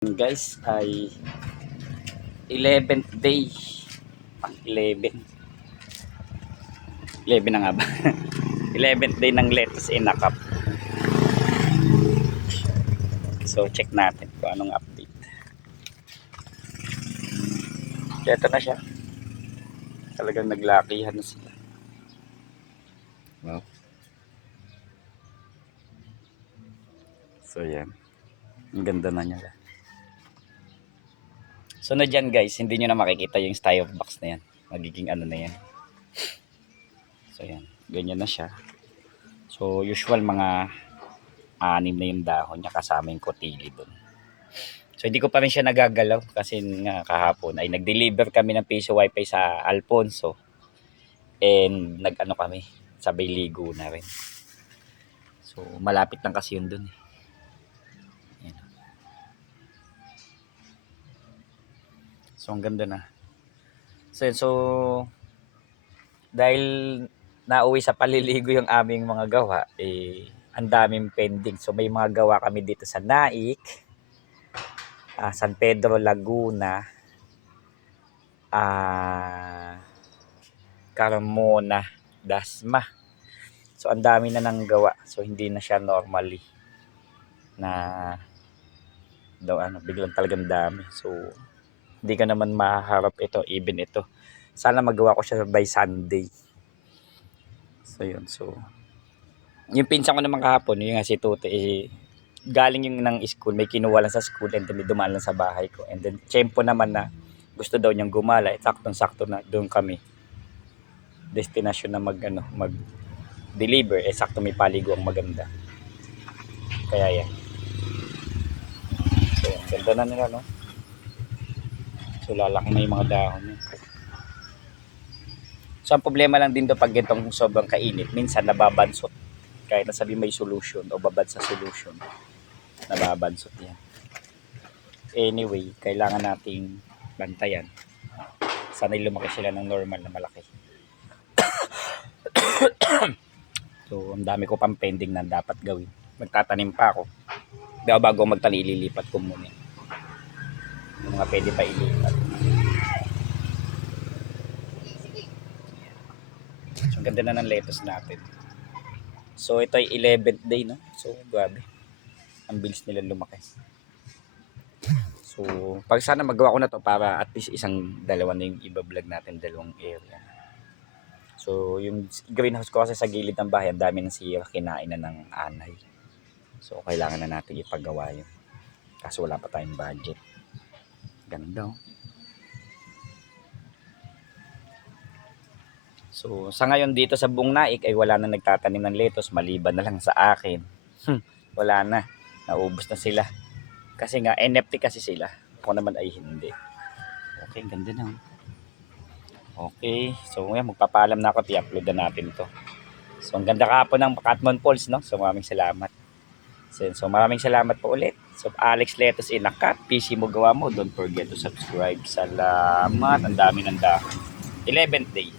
Guys ay 11th day, pang 11 na nga ba? 11th day ng lettuce in a cup. So check natin kung anong update. Ito na siya, talagang naglakihan na sila. Wow. So yan, ang ganda na niya. So na dyan guys, hindi nyo na makikita yung style of box na yan. Magiging ano na yan. So yan, ganyan na siya. So usual mga 6 na yung dahon niya kasama yung kotili doon. So hindi ko pa rin siya nagagalaw kasi nga kahapon ay nag-deliver kami ng piso wifi sa Alfonso. And nag-ano kami, sabay ligo na rin. So malapit lang kasi yun doon eh. So ang ganda na. So dahil nauwi sa paliligo yung aming mga gawa, ang daming pending. So may mga gawa kami dito sa Naik, San Pedro Laguna, Carmona, Dasma. So ang dami na nang gawa. So hindi na siya normally na biglang talagang dami. So hindi ka naman maharap ito, even ito. Sana magawa ko siya by Sunday. So yun, so yung pinsan ko naman kahapon, yung nga si Tute, galing yung ng school, may kinuha lang sa school and then may dumaan lang sa bahay ko. And then tiyempo naman na gusto daw niyang gumala, saktong-sakto na doon kami. Destination na mag-deliver, sakto may paligo ang maganda. Kaya yan. So yan, ganda na nila, no? So lalaki na yung mga dahon. So ang problema lang din do pag itong sobrang kainit, minsan nababansot. Kahit nasabi may solution o babad sa solution, nababansot yan. Anyway, kailangan nating bantayan. Sana'y lumaki sila ng normal na malaki. So ang dami ko pang pending na dapat gawin. Magtatanim pa ako. Bago magtanim, ililipat ko muna yung mga pwede pa ilipat. So, ang ganda na ng lettuce natin. So, ito ay 11th day, no? So, grabe. Ang bilis nila lumaki. So, pag sana magawa ko na to para at least dalawa na yung iba-vlog natin, dalawang area. So, yung greenhouse ko kasi sa gilid ng bahay, ang dami ng sira, kinain na ng anay. So, kailangan na natin ipagawa yun. Kaso wala pa tayong budget. Ganda, oh. So, sa ngayon dito sa buong Naik ay wala na nagtatanim ng lettuce maliban na lang sa akin. Wala na. Naubos na sila. Kasi nga, NFT kasi sila. Ako naman ay hindi. Okay, ganda na. Okay. So, ngayon, magpapaalam na ako. I-upload na natin to. So, ang ganda kahapon ng Catmon Falls, no? So, maraming salamat. So, maraming salamat po ulit. So, Alex Lettuce in a Cup. PC mo gawa mo. Don't forget to subscribe. Salamat. Ang dami ng dahon. 11th day.